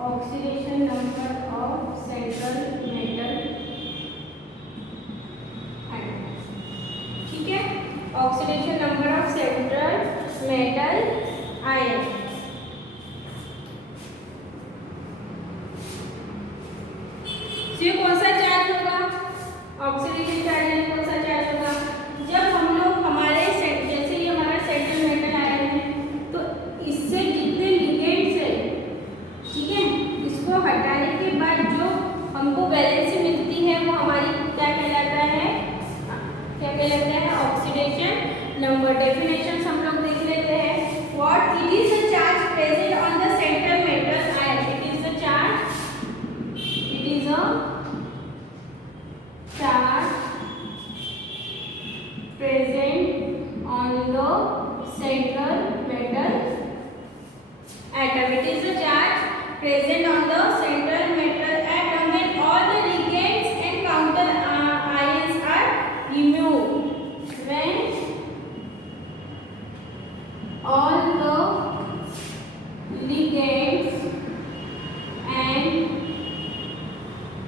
Oxidation number of central metal ion, ठीक है, oxidation number of central metal ion. ये कौन सा चार्ज होगा, ऑक्सीडेशन चार्ज में कौन सा चार्ज होगा, जब हम लोग हमारे जैसे ये हमारा सेंट्रल मेटल आयन है तो इससे जितने लिगेंड्स है, ठीक है, इसको हटाने के बाद जो हमको वैलेंसी मिलती है वो हमारी क्या कहलाता है, क्या कहलाता है, ऑक्सीडेशन नंबर। डेफिनेशन हम लोग देख लेते हैं। What it is a charge present on the central metal ion, it is a charge, it is a charge present on the central metal atom. It is a charge present on the central metal atom when all the ligands and counter ions are removed. When all the ligands and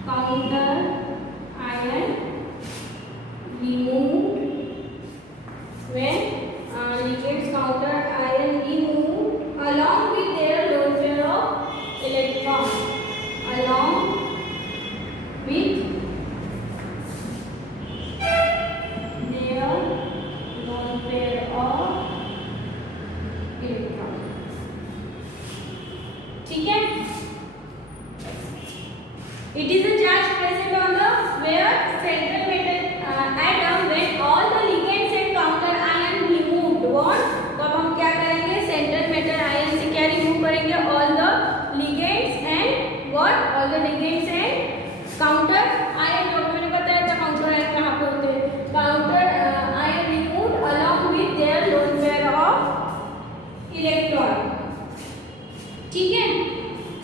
counter ion removed, when ligands counter ion removed along with their lone pair of electron, along with their lone pair of electron, ठीक है। It is a charge present on the where central metal atom when all the ligands and counter ion removed. What? तो अब हम क्या करेंगे, central metal ion से क्या remove करेंगे, all the ligands and what, all the ligands and counter ion. जो मैंने बताया था काउंटर आयन कहाँ पे होते हैं, counter ion removed along with their loan pair of electron, ठीक है।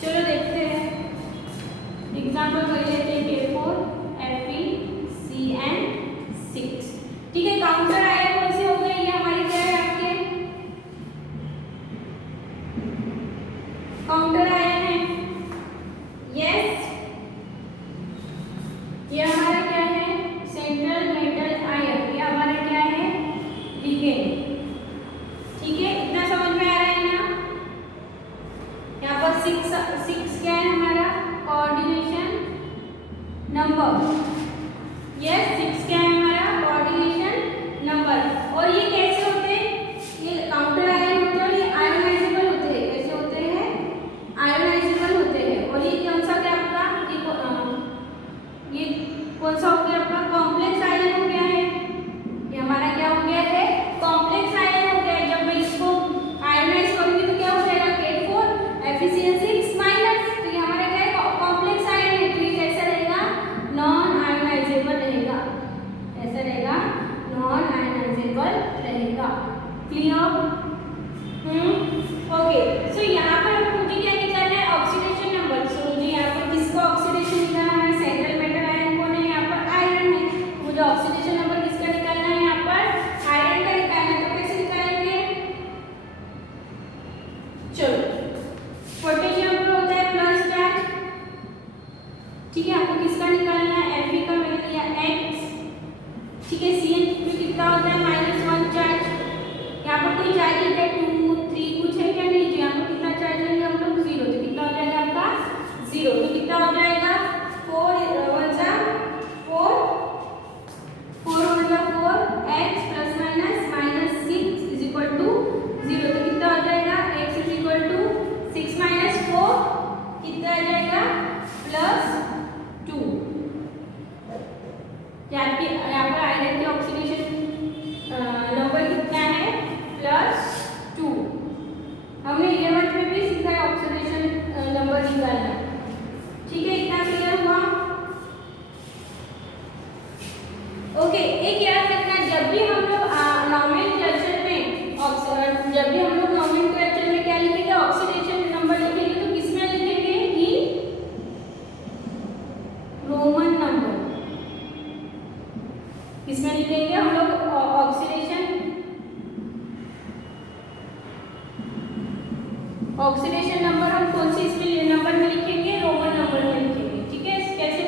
चलो देखते हैं एग्जाम्पल कर लेते हैं, K4 FeCN6, ठीक है। काउंटर आयन कौन से हो गए, ये हमारी क्या है, आपके काउंटर आयन है, यस। ये हमारा क्या है, सेंट्रल मेटल आयन, ये हमारा क्या है, लिगेंड, ठीक है। इतना समझ में आ रहा है ना। यहाँ पर 6 क्या है हमारा, कोऑर्डिनेशन नंबर, यस, 6 क्या है हमारा, कोऑर्डिनेशन नंबर। और ये कैसे होते हैं, ये काउंटर आयन होते हैं और ये आयोनाइजेबल होते हैं, कैसे होते हैं, आयोनाइजेबल होते हैं। और ये कौन सा क्या आपका, ये कौन सा हो गया आपका, कॉम्प्लेक्स आयन हो गया है, ये हमारा क्या हो गया है, कॉम्प्लेक्स आयन हो गया है। जब मैं इसको आयोनाइज करूंगी तो क्या हो जाएगा, K4 FeCN6 माइनस, तो ये हमारा क्या है, कॉम्प्लेक्स आयन है, तो ये कैसा रहेगा, नॉन आयोनाइजेबल रहेगा, ऐसा रहेगा, नॉन आयोनाइजेबल रहेगा, क्लियर। ओके, सो यहाँ पर मुझे क्या निकालना है, ऑक्सीडेशन नंबर। सो मुझे यहाँ पर किसका ऑक्सीडेशन निकालना है, सेंट्रल मेटल आयन कौन है, यहाँ पर आयरन है, मुझे ऑक्सीडेशन नंबर किसका निकालना है, यहाँ पर आयरन का निकालना है। तो कैसे निकालेंगे, चलो, पोटेशियम पर होता है प्लस चार्ज, ठीक है, आपको किसका निकालना है, Fe का मैंने लिया X, ठीक है। Cn पे कितना होता है, -1 चार्ज, यहाँ पर कोई चार्ज है क्या, 2 3 कुछ है क्या, नहीं, तो यहाँ पर कितना चार्ज लेंगे हम लोग, 0, तो कितना हो जाएगा आपका 0, तो कितना हो जाएगा, 4 1 जा 4 4 1 जा 4, X plus minus -6 is equal to 0, तो कितना हो जाएगा, X is equal to 6 minus 4 कितना आ जाएगा, +2। यहाँ पर आयरन के ऑक्सीडेशन नंबर कितना है, +2। हमने 11th में भी सीखा है ऑक्सीडेशन नंबर निकालना, ठीक है। इतना क्लियर हुआ, ओके। एक याद रखना, जब भी हम लोग नॉमेनक्लेचर में जब भी हम लोग नॉमेनक्लेचर में क्या लिखेंगे, ऑक्सीडेशन नंबर लिखेंगे, तो किस में लिखेंगे, रोमन नंबर, किसमें लिखेंगे हम लोग, ऑक्सीडेशन नंबर हम कौन सी इसमें नंबर में लिखेंगे, रोमन नंबर में लिखेंगे, ठीक है। कैसे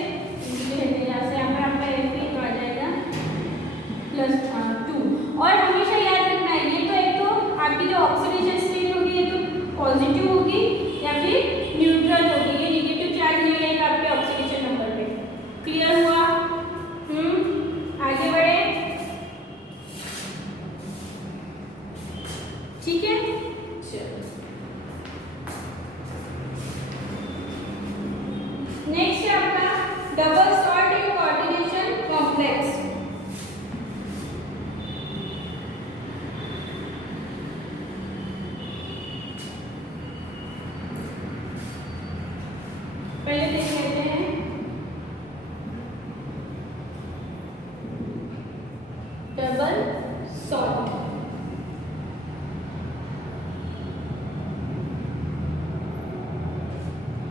यहाँ से यहाँ पर आपका Fe आ जाएगा +2। और हमेशा याद रखना है ये तो एक तो आपकी जो ऑक्सीडेशन स्टेट होगी ये तो पॉजिटिव होगी या फिर न्यूट्रल होगी, ये नेगेटिव चार्ज नहीं रहेगा आपके ऑक्सीडेशन नंबर पे। क्लियर हुआ? आगे बढ़े, ठीक है। चलो नेक्स्ट है आपका double salt in coordination complex. पहले देख लेते हैं double salt.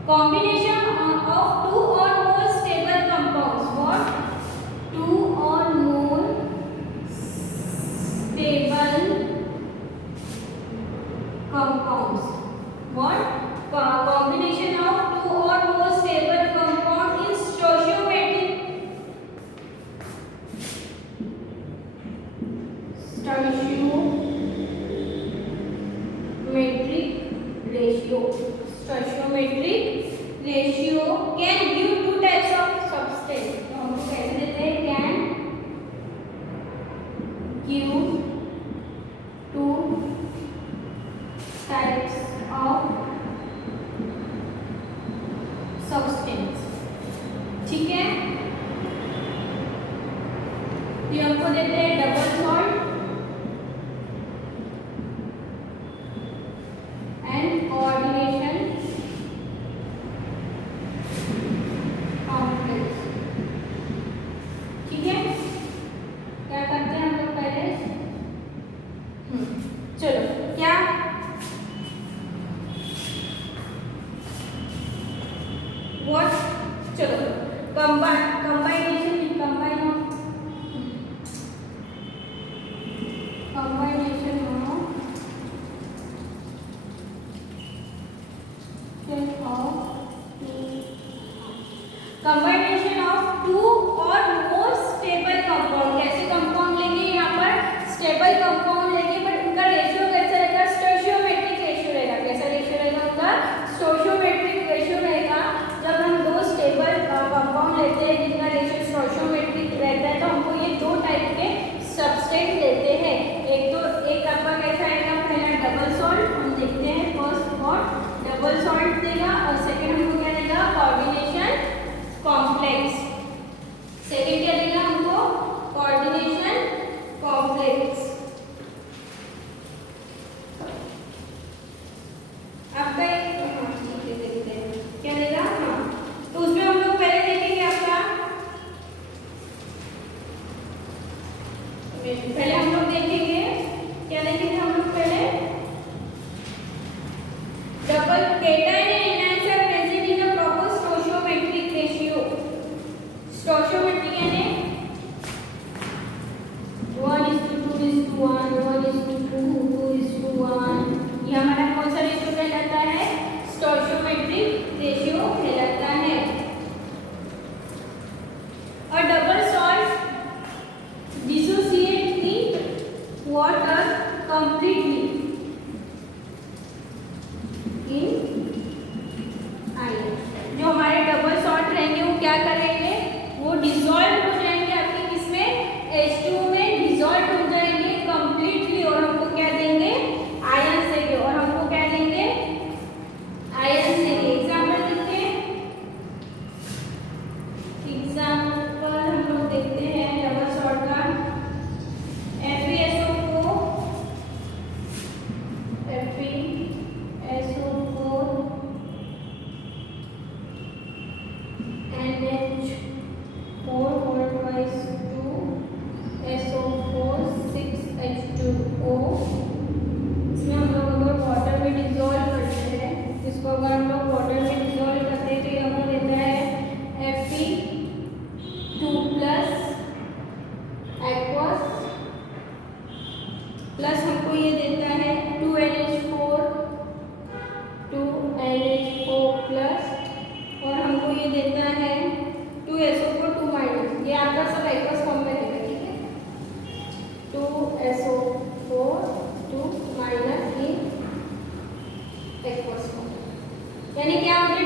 Combination of two or more stable compounds. What? Two or more stable compounds. What? Combination of two or more stable compound in stoichiometric ratio. Stoichiometric ratio can give two types of substance. तो हमको कैसे देते हैं? Can give two types of substance, ठीक है। ये हमको देते हैं double salt and coordination complex, ठीक है। क्या करते हैं हम लोग पहले, चलो क्या व्हाट, चलो combination of two or more stable compound। कैसे कंपाउंड लेंगे, यहाँ पर स्टेबल कंपाउंड लेंगे, बट उनका रेशियो कैसा रहेगा? स्टोइचियोमेट्रिक रेशियो रहेगा। कैसा रेशियो रहेगा उनका? स्टोइचियोमेट्रिक रेशियो रहेगा। जब हम दो स्टेबल कंपाउंड लेते हैं जिनका रेशियो स्टोइचियोमेट्रिक रहता है तो हमको ये दो टाइप के सब्सटेंस देते हैं। एक आपका कैसा आएगा? पहला डबल सॉल्ट, हम देखते हैं फर्स्ट व्हाट डबल सॉल्ट देगा, और सेकंड हमको क्या देगा? Coordination complex. सेकंड क्या देगा हमको? Coordination complex. आपका देखते हैं क्या देगा। तो उसमें हम लोग पहले देखेंगे आपका, पहले हम लोग देखेंगे क्या देखेंगे हम लोग पहले double cation and anions are present in a proper stoichiometric ratio.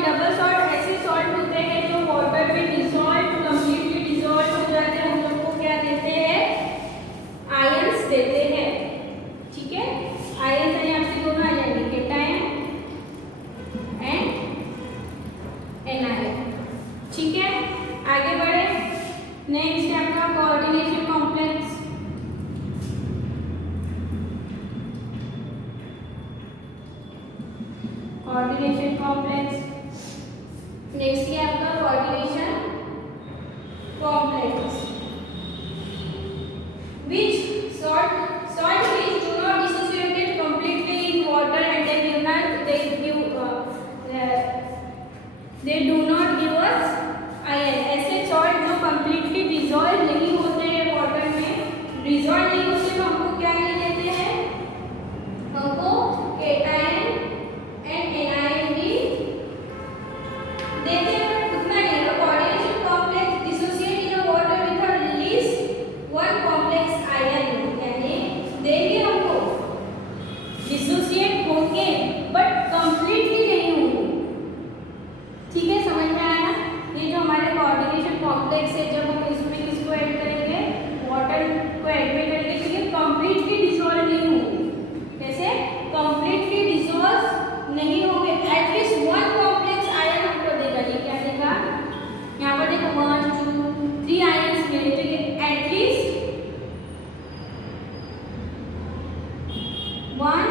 Double salt ऐसे सॉल्ट होते हैं जो वाटर में डिसॉल्व कंप्लीटली डिसॉल्व हो जाते हैं, हम लोग को क्या देते हैं, आयंस देते हैं। ठीक है, आयंस यहाँ पे दोनों आ जाएंगे, केटायन एंड एनायन। ठीक है, आगे बढ़े। नेक्स्ट है आपका coordination complex. Coordination complex next है आपका coordination complex which salt which do not dissociate completely in water and they do not give us ion। ऐसे सॉल्ट जो completely dissolve नहीं होते हैं वाटर में, dissolve नहीं होते तो हमको क्या नहीं देते हैं, हमको केटायन एंड एनायन भी देते हैं, पर उतना नहीं। Coordination complex dissociate in water with at least one complex ion, यानी देंगे हमको, डिसोसिएट होंगे बट कंप्लीटली नहीं होंगे। ठीक है, समझ में आया? ये जो हमारे कोऑर्डिनेशन कॉम्प्लेक्स है, जब हम इसमें किसको ऐड करेंगे, वाटर को ऐड में करेंगे तो ये कंप्लीटली डिसॉल्व नहीं होंगे। कैसे कंप्लीटली डिसॉल्व नहीं होंगे, एटलीस्ट वन कॉम्प्लेक्स आयन हमको देगा। ये क्या देगा, यहाँ पर देखो 1 2 3 आयंस मिले, तो ये एटलीस्ट वन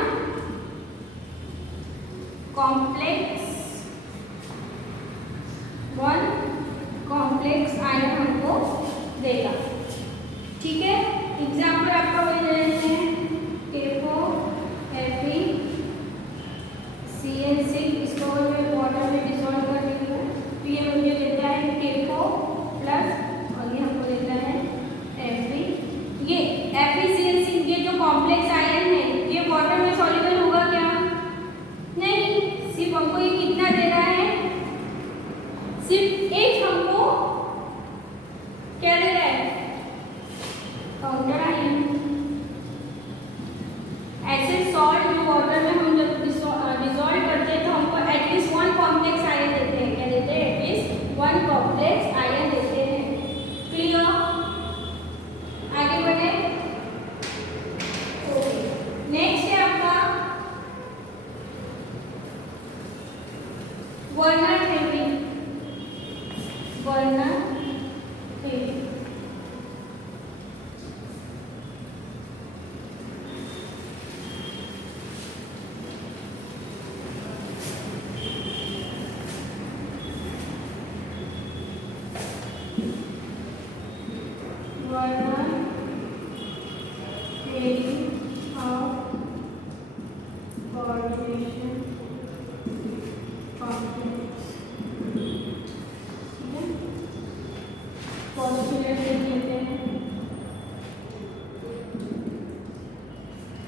कॉम्प्लेक्स आयन हमको देगा। ठीक है, एग्जाम्पल आपका वही दे देते हैं, Fe CN6 इसको मैं वाटर में डिसॉल्व कर देती हूँ, तो ये मुझे देता है K4 प्लस, और ये हमको देता है Fe। ये FeCN6 ये जो कॉम्प्लेक्स आयन है ये वाटर में सॉल्युबल होगा क्या, नहीं। सिर्फ हमको ये कितना दे रहा है, सिर्फ एक हमको क्या दे रहा है, काउंटर आयन। ऐसे सॉल्ट जो वाटर में हम जब डिसॉल्व करते हैं तो हमको एटलीस्ट वन कॉम्प्लेक्स आयन देते हैं, क्या देते हैं, एटलीस्ट वन कॉम्प्लेक्स आयन देते हैं। क्लियर, आगे बढ़े। नेक्स्ट है आपका Werner theory. Werner theory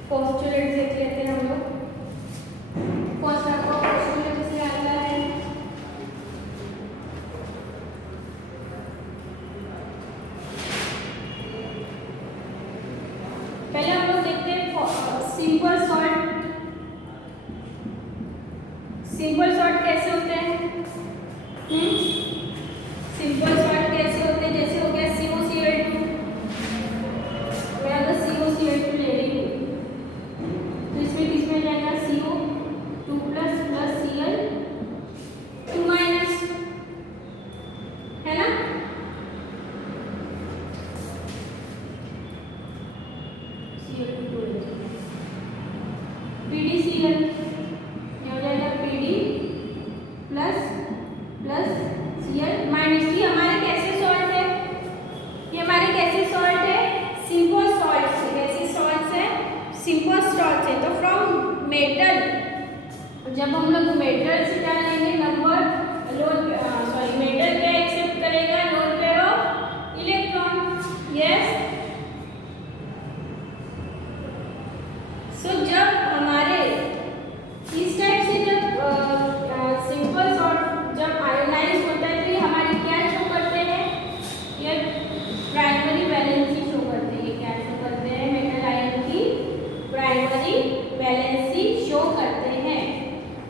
postulate देख लेते हैं हम लोग। फर्स्ट आपका पोस्टुलेट से आता है, पहले हम लोग देखते हैं सिंपल सॉल्ट। सिंपल सॉल्ट कैसे होते हैं, सिंपल सॉल्ट कैसे होते हैं, जैसे हो गया COCl2, मैं अगर COCl2 ले रही हूँ तो इसमें किसमें जाएगा, CO2 plus plus Cl2 minus, है ना। PDCl ये हो जाएगा PD plus plus Cl minus. ये हमारे कैसे सॉल्ट है, ये हमारे कैसे सॉल्ट है, सिंपल सॉल्ट है। कैसे सॉल्ट है, सिंपल सॉल्ट है। तो फ्रॉम मेटल, जब हम लोग मेटल से क्या लेंगे, नंबर लोन सॉरी मेटल क्या एक्सेप्ट करेगा, lone pair of electron, yes. So जब हमारे इस टाइप से जब सिंपल सॉल्ट जब आयोनाइज होता है तो ये हमारी क्या शो करते हैं, ये प्राइमरी वैलेंसी शो करते हैं। ये क्या शो करते हैं, मेटल आयन की प्राइमरी वैलेंसी शो करते हैं।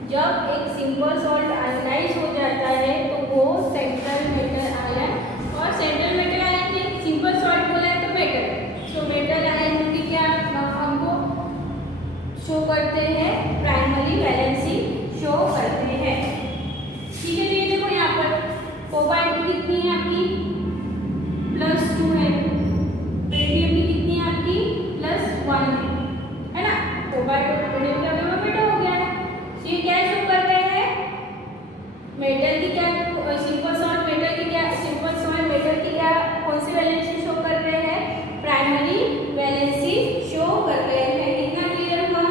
जब एक सिंपल सॉल्ट आयोनाइज होता करते हैं, प्राइमरी वैलेंसी शो करते हैं। ठीक है, तो ये देखो यहाँ पर कोबाल्ट की कितनी है आपकी +2 है, बेरिलियम की कितनी है आपकी +1 है ना। कोबाल्ट और बेरिलियम का दोनों बेटा हो गया है। तो ये क्या शो कर रहे हैं, मेटल की क्या, सिंपल सॉल्ट मेटल की क्या, सिंपल सॉल्ट मेटल की क्या कौन सी वैलेंसी शो कर रहे हैं, प्राइमरी वैलेंसी शो कर रहे हैं। इतना क्लियर हुआ।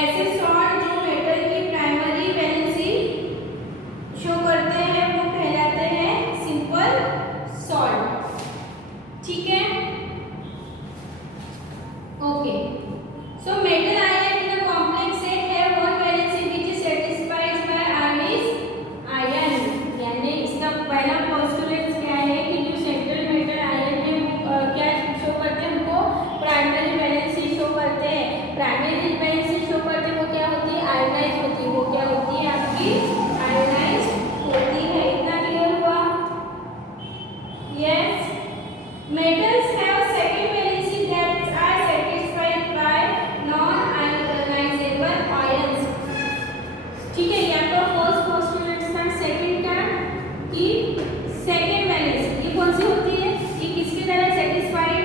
ऐसे सॉल्ट जो मेटल की प्राइमरी वैलेंसी शो करते हैं वो कहलाते हैं सिंपल सॉल्ट। ठीक है, okay. So metal ion in a complex set है one valency which is satisfied by ionise ion. यानी इसका पहला पोस्टुलेट क्या है कि जो सेंट्रल मेटल आयन है वो क्या शो करते हैं, हमको प्राइमरी वैलेंसी शो करते हैं। प्राइमरी वैलेंसी शो करते हैं वो क्या होती है, आयोनाइज होती है। वो क्या होती है आपकी आयोनाइज होती है। इतना क्लियर हुआ। Yes, metals have second valency that are satisfied by non-ionizable ions। ठीक है, ये आपका फर्स्ट पोस्टुलेट था। सेकंड का कि सेकंड वैलेंसी ये कौन सी होती है, ये किसके द्वारा सेटिस्फाइड,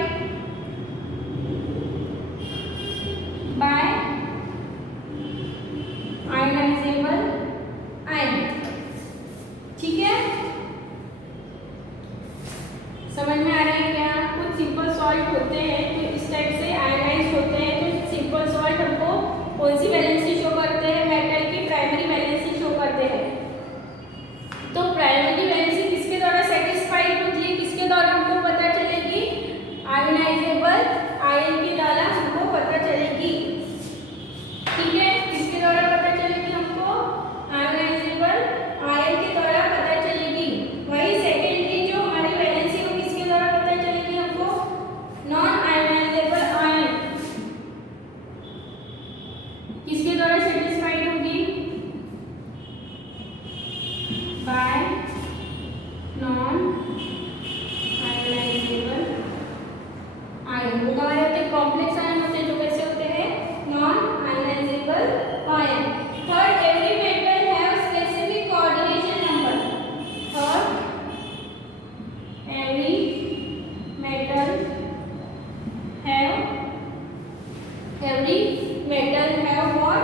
बाय आयोनाइजेबल आयन। ठीक है, समझ में आ रहा है क्या। कुछ सिंपल सॉल्ट होते हैं तो इस टाइप से आयनाइज होते हैं। तो सिंपल सॉल्ट हमको कौन सी वैलेंसी शो करते हैं, मेटल की प्राइमरी वैलेंसी शो करते हैं। तो प्राइमरी वैलेंसी किसके द्वारा सेटिस्फाइड होती है, किसके द्वारा हमको पता चलेगी, आयोनाइजेबल आयन के द्वारा हमको पता चलेगी। ठीक है, किसके द्वारा पता चलेगी हमको, आयोनाइजेबल आयन के द्वारा पता चलेगी। वही सेकेंडरी जो हमारी वैलेंसी वो किसके द्वारा पता चलेगी हमको, नॉन आयोनाइजेबल आयन किसके द्वारा सेटिस्फाइड होगी, बाय नॉन आयोनाइजेबल आयन। वो हमारे होते हैं कॉम्प्लेक्स आयन होते हैं जो कैसे होते हैं, non ionizable ion. Third, every metal have specific coordination number. Third, every metal have what,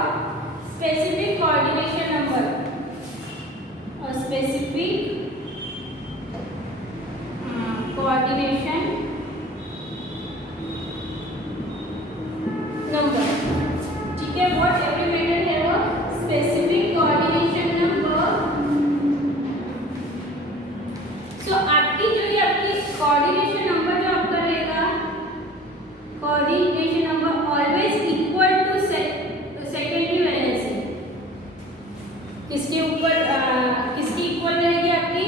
specific coordination number, a specific coordination number। ठीक है, what every metal have a specific coordination number। सो आपकी जो ये आपकी कोऑर्डिनेशन नंबर जो आपका रहेगा, coordination number always equal to secondary valency. किसके ऊपर किसकी इक्वल रहेगी आपकी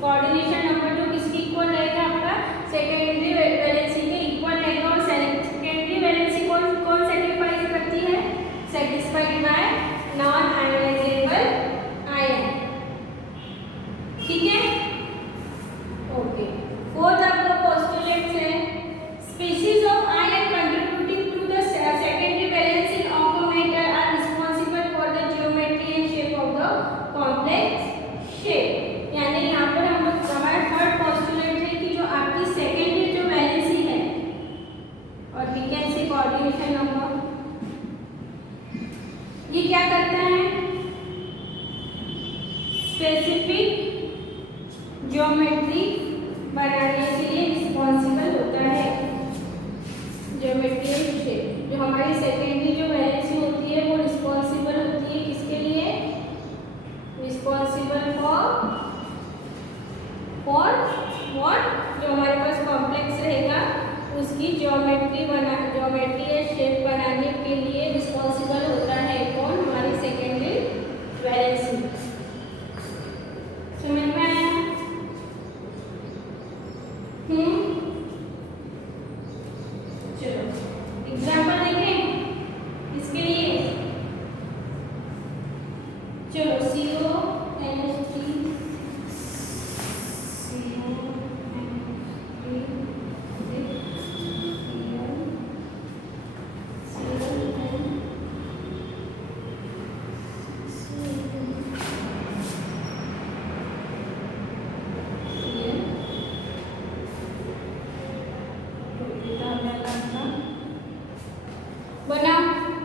कोऑर्डिनेशन नंबर, जो किसकी इक्वल रहेगा, आपका सेकेंडरी वैलेंसी के इक्वल रहेगा। और सेकेंडरी वैलेंसी कौन सेटिस्फाई करती है, satisfied by non ionizable ion. ठीक है, ओके। फोर्थ आपका पोस्टुलेट है, species of ion contributing to the secondary valency of a metal are responsible for the geometry and shape of the complex shape. यानी यहाँ पर हम हमारा थर्ड पोस्टुलेट है कि जो आपकी सेकेंडरी जो वैलेंसी है, और we can see coordination number, ये क्या करता है, स्पेसिफिक ज्योमेट्री बनाने के लिए रिस्पॉन्सिबल होता है। ज्योमेट्री शेप जो हमारी सेकेंडरी जो वैलेंसी होती है वो रिस्पॉन्सिबल होती है किसके लिए, रिस्पॉन्सिबल फॉर व्हाट, जो हमारे पास कॉम्प्लेक्स रहेगा उसकी ज्योमेट्री या शेप बनाने के लिए रिस्पॉन्सिबल होता है कौन, हमारी सेकेंडरी वैलेंसी। समझ में आया।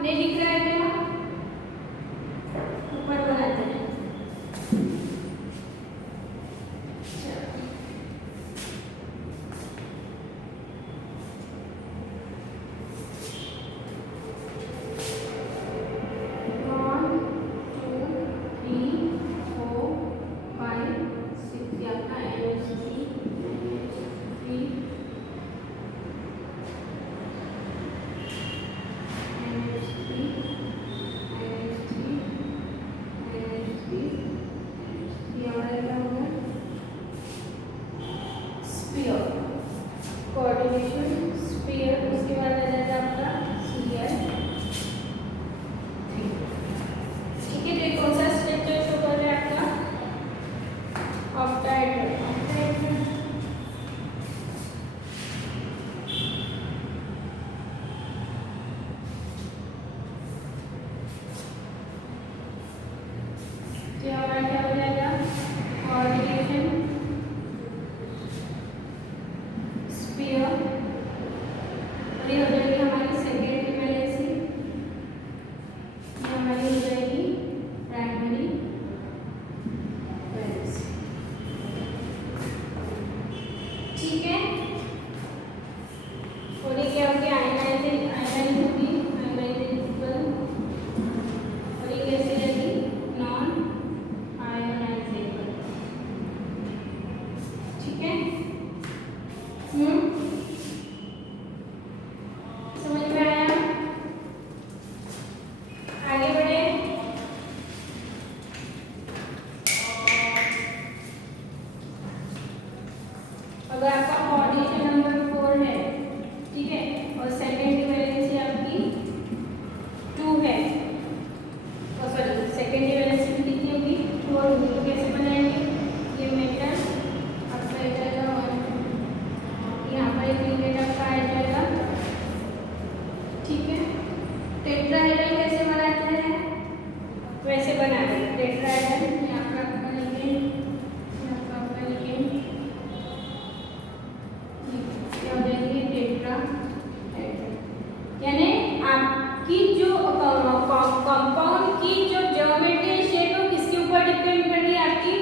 नहीं दिख रहा है क्या? ऊपर बनाते हैं। कोऑर्डिनेशन स्फीयर, उसके बाद आ जाएगा आपका Cl। ठीक है, तो कौन सा स्ट्रक्चर शो कर रहा है आपका? ऑक्टाहेड्रल। तो हमारा क्या हो जाएगा? कोऑर्डिनेशन स्फीयर, और ये हो जाएगी हमारी सेकेंडरी वैलेंसी, ये हमारी हो जाएगी प्राइमरी वैलेंसी। ठीक है, और ये क्या होगी? आयनाइज होगी, आयनाइजेबल, और ये कैसे रहेगी? Non ionisable. ठीक है, समझ में आया? आगे बढ़े। अगर आपका कोऑर्डिनेशन नंबर 4 है, ठीक है, और सेकेंडरी वैलेंसी आपकी 2 है, सॉरी सेकेंडरी वैलेंसी कितनी होगी? 4 होगी। तो कैसे बनाएंगे? ये मेटल आपका आ जाएगा 1, यहाँ पर एक लिगेंड आपका आ जाएगा। ठीक है, टेट्राहेड्रल कैसे बनाते हैं? वैसे बनाते हैं टेट्राहेड्रल। यहाँ पर आपका लिगेंड, यहाँ पर आपका लिगेंड, क्या हो जाएंगे? टेट्राहेड्रल। यानी आपकी जो कंपाउंड की जो ज्योमेट्री शेप है किसके ऊपर डिपेंड कर रही है? आपकी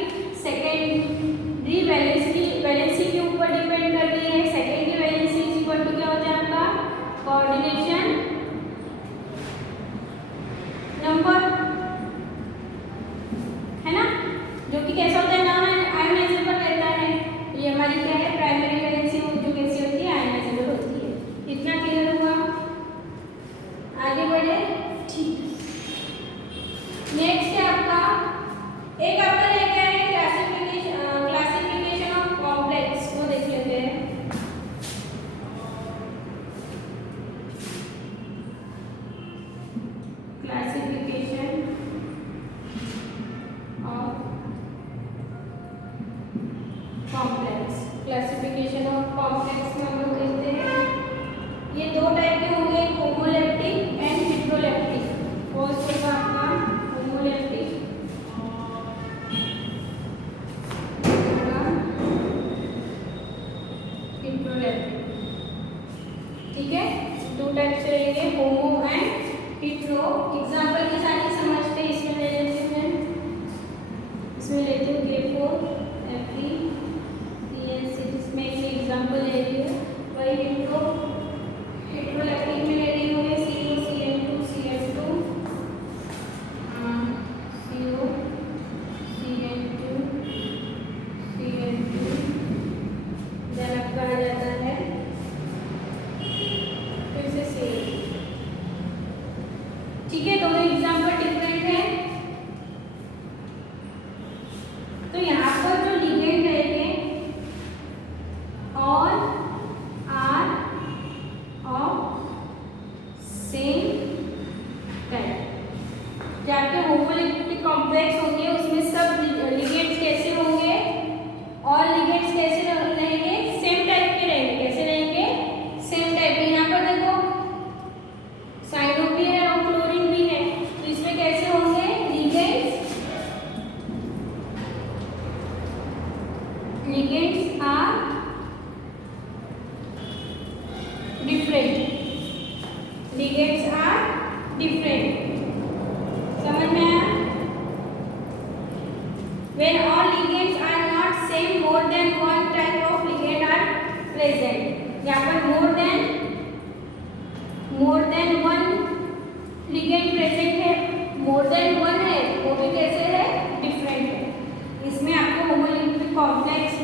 सेकेंडरी वैलेंसी के ऊपर डिपेंड कर रही है। Secondary valency is equal to क्या होता है आपका? कोऑर्डिनेशन नंबर, है ना, जो कि कैसा होता है? नॉन आयोनाइजेबल रहता है। ये हमारी क्या है? प्राइमरी वैलेंसी, जो कैसी होती है? आयोनाइजेबल होती है। इतना क्लियर हुआ? आगे बढ़े। ठीक, नेक्स्ट है आपका, एक आपका रह गया है क्लासिफिकेशन ऑफ कॉम्प्लेक्स, वो देख लेते हैं। Classification of complex, classification of complex में हम लोग देखते हैं ये 2 टाइप के होंगे, होमोलेप्टिक एंड हेटेरोलेप्टिक। फर्स्ट होगा आपका होमोलेप्टिक, हेटेरोलेप्टिक। ठीक है, 2 टाइप से रहेंगे, होमो एंड हेटेरो। एग्जांपल के साथ ही समझते हैं। इसमें ले लेते हैं, इसमें लेते हैं K4 Fe CN6, इसमें एक एग्जांपल ले रही है। वही हेटेरोलेप्टिक में ले रही हूँ CO CN2 CN2 CO CN2 CN2, then आपका आ जाता है फिर से CN। ठीक है, दोनों एग्जांपल डिफरेंट है। तो यहाँ पर जो लिगेंड रहेंगे और आर ऑफ सेम टाइप, जो आपके होमोलेप्टिक कॉम्प्लेक्स होंगे उसमें सब लिगेंड्स कैसे होंगे? और लिगेंड्स कैसे रहेंगे? सेम टाइप के रहेंगे। कैसे रहेंगे? सेम टाइप के। यहाँ पर देखो साइडो भी है और क्लोरीन भी है, तो डिफरेंट। समझ में आया? When all ligands are not same, more than one type of ligand are present। यहाँ पर more than one ligand present है, more than one है, वो भी कैसे है? डिफरेंट है। इसमें आपको होमोलिंपिक कॉम्प्लेक्स